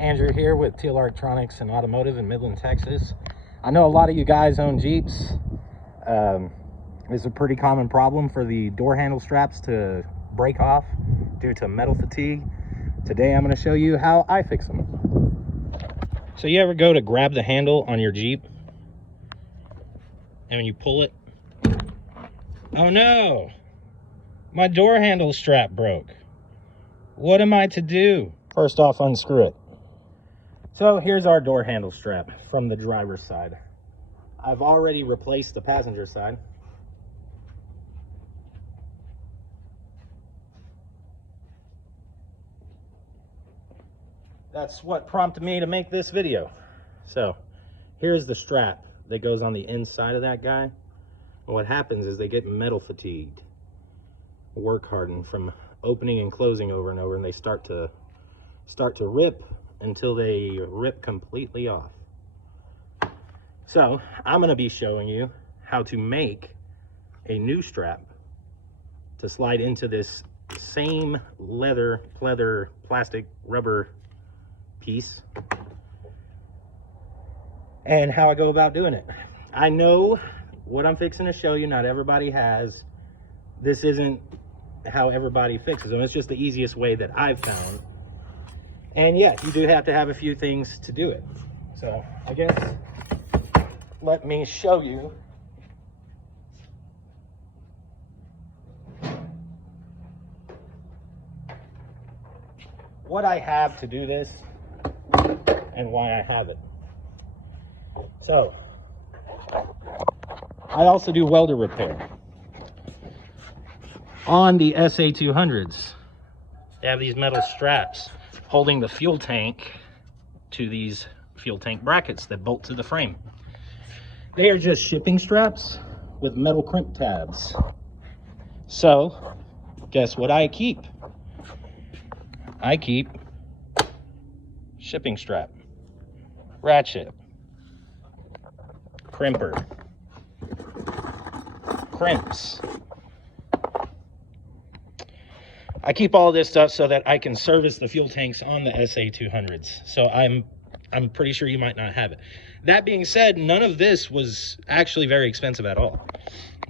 Andrew here with Teal Electronics and Automotive in Midland, Texas. I know a lot of you guys own Jeeps. It's a pretty common problem for the door handle straps to break off due to metal fatigue. Today I'm going to show you how I fix them. So you ever go to grab the handle on your Jeep and when you pull it, oh no, my door handle strap broke. What am I to do? First off, unscrew it. So here's our door handle strap from the driver's side. I've already replaced the passenger side. That's what prompted me to make this video. So here's the strap that goes on the inside of that guy. And what happens is they get metal fatigued, work hardened from opening and closing over and over, and they start to rip until they rip completely off. So I'm going to be showing you how to make a new strap to slide into this same leather, pleather, plastic, rubber piece, and how I go about doing it. I know what I'm fixing to show you, not everybody has. This isn't how everybody fixes them. It's just the easiest way that I've found. And yeah, you do have to have a few things to do it. So I guess let me show you what I have to do this and why I have it. So I also do welder repair on the SA200s. They have these metal straps holding the fuel tank to these fuel tank brackets that bolt to the frame. They are just shipping straps with metal crimp tabs. So guess what I keep? I keep shipping strap, ratchet, crimper, crimps. I keep all this stuff so that I can service the fuel tanks on the SA200s. So I'm pretty sure you might not have it. That being said, none of this was actually very expensive at all.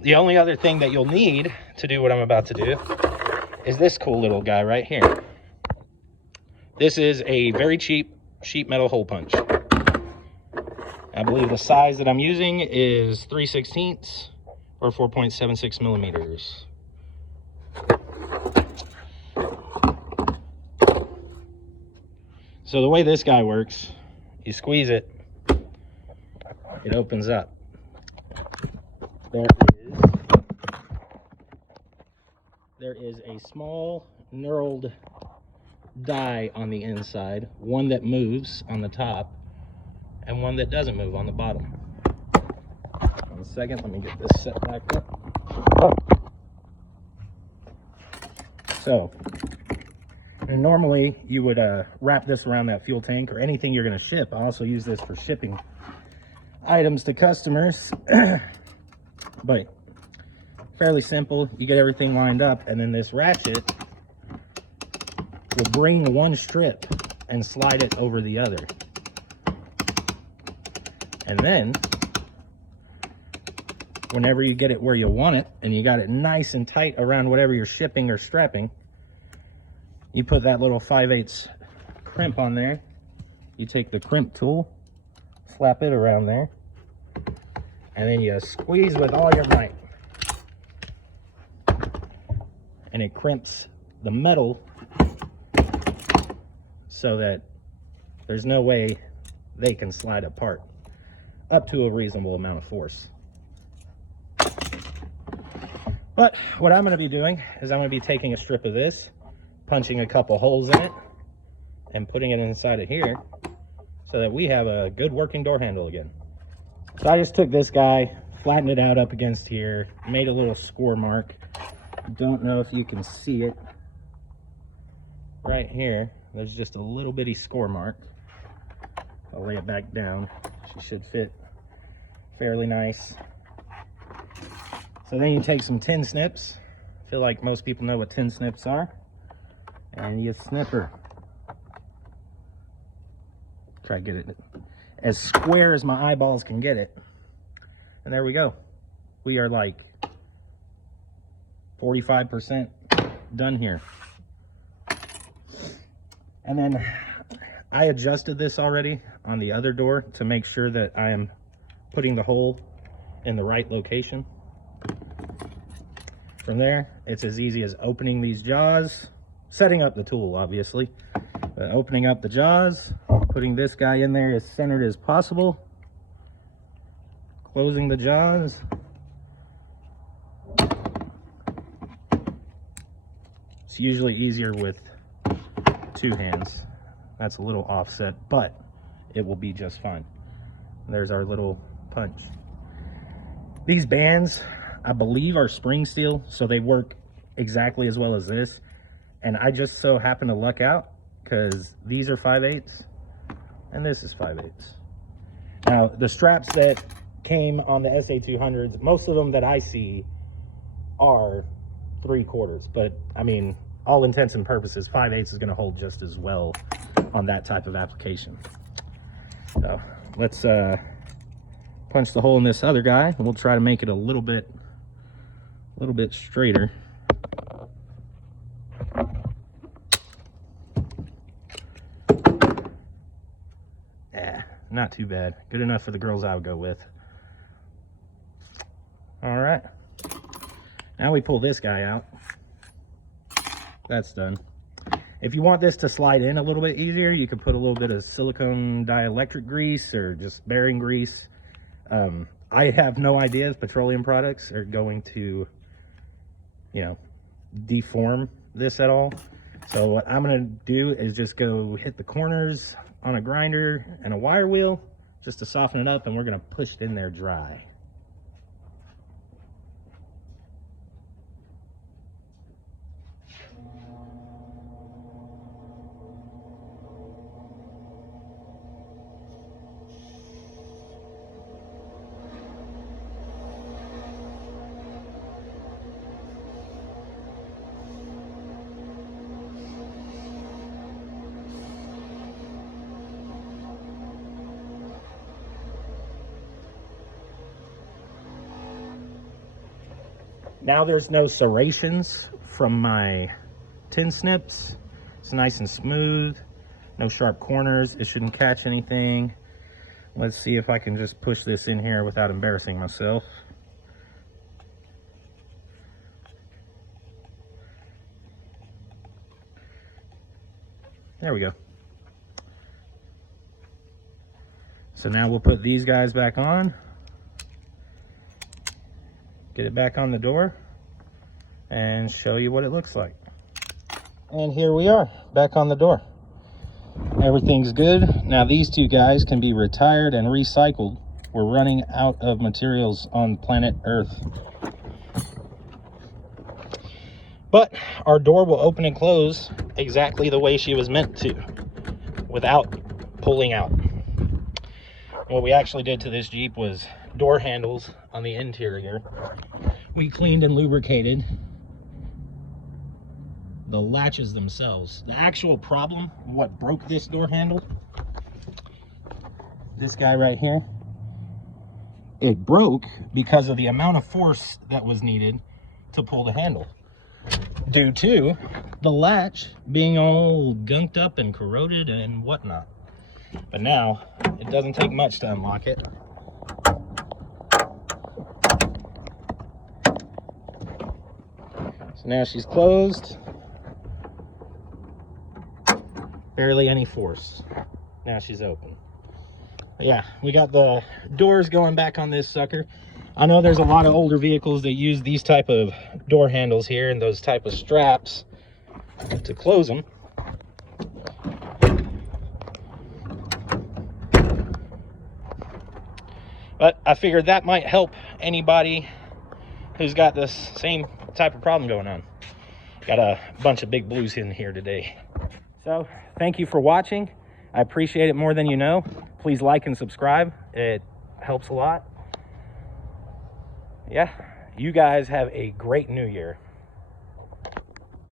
The only other thing that you'll need to do what I'm about to do is this cool little guy right here. This is a very cheap sheet metal hole punch. I believe the size that I'm using is 3/16 or 4.76 millimeters. So the way this guy works, you squeeze it, it opens up. There is a small knurled die on the inside, one that moves on the top and one that doesn't move on the bottom. 1 second, let me get this set back up. So normally you would wrap this around that fuel tank or anything you're going to ship. I also use this for shipping items to customers. But fairly simple. You get everything lined up, and then this ratchet will bring one strip and slide it over the other. And then whenever you get it where you want it and you got it nice and tight around whatever you're shipping or strapping, you put that little 5/8 crimp on there. You take the crimp tool, slap it around there, and then you squeeze with all your might. And it crimps the metal so that there's no way they can slide apart up to a reasonable amount of force. But what I'm going to be doing is I'm going to be taking a strip of this, punching a couple holes in it, and putting it inside of here so that we have a good working door handle again. So I just took this guy, flattened it out up against here, made a little score mark. Don't know if you can see it. Right here, there's just a little bitty score mark. I'll lay it back down. She should fit fairly nice. So then you take some tin snips. I feel like most people know what tin snips are. And you snip her. try to get it as square as my eyeballs can get it. And there we go. We are like 45% done here. And then I adjusted this already on the other door to make sure that I am putting the hole in the right location. From there, it's as easy as opening these jaws, setting up the tool, obviously, but opening up the jaws, putting this guy in there as centered as possible, closing the jaws. It's usually easier with two hands. That's a little offset, but it will be just fine. There's our little punch. These bands, I believe, are spring steel, so they work exactly as well as this. And I just so happen to luck out because these are 5/8 and this is 5/8. Now, the straps that came on the SA200s, most of them that I see are 3/4, but I mean, all intents and purposes, 5/8 is going to hold just as well on that type of application. So let's punch the hole in this other guy, and we'll try to make it a little bit straighter. Yeah, not too bad. Good enough for the girls I would go with. All right, now we pull this guy out. That's done. If you want this to slide in a little bit easier, you could put a little bit of silicone dielectric grease or just bearing grease. I have no idea if petroleum products are going to, you know, deform this at all. So what I'm going to do is just go hit the corners on a grinder and a wire wheel just to soften it up, and we're going to push it in there dry. Now there's no serrations from my tin snips. It's nice and smooth, no sharp corners. It shouldn't catch anything. Let's see if I can just push this in here without embarrassing myself. There we go. So now we'll put these guys back on. Get it back on the door and show you what it looks like. And here we are, back on the door. Everything's good. Now these two guys can be retired and recycled. We're running out of materials on planet Earth. But our door will open and close exactly the way she was meant to, without pulling out. What we actually did to this Jeep was door handles on the interior. We cleaned and lubricated the latches themselves. The actual problem, what broke this door handle, this guy right here, it broke because of the amount of force that was needed to pull the handle, due to the latch being all gunked up and corroded and whatnot. But now it doesn't take much to unlock it. So now she's closed. Barely any force. Now she's open. But yeah, we got the doors going back on this sucker. I know there's a lot of older vehicles that use these type of door handles here and those type of straps to close them. But I figured that might help anybody who's got this same type of problem going on. Got a bunch of big blues in here today. So thank you for watching. I appreciate it more than you know. Please like and subscribe. It helps a lot. Yeah, you guys have a great new year.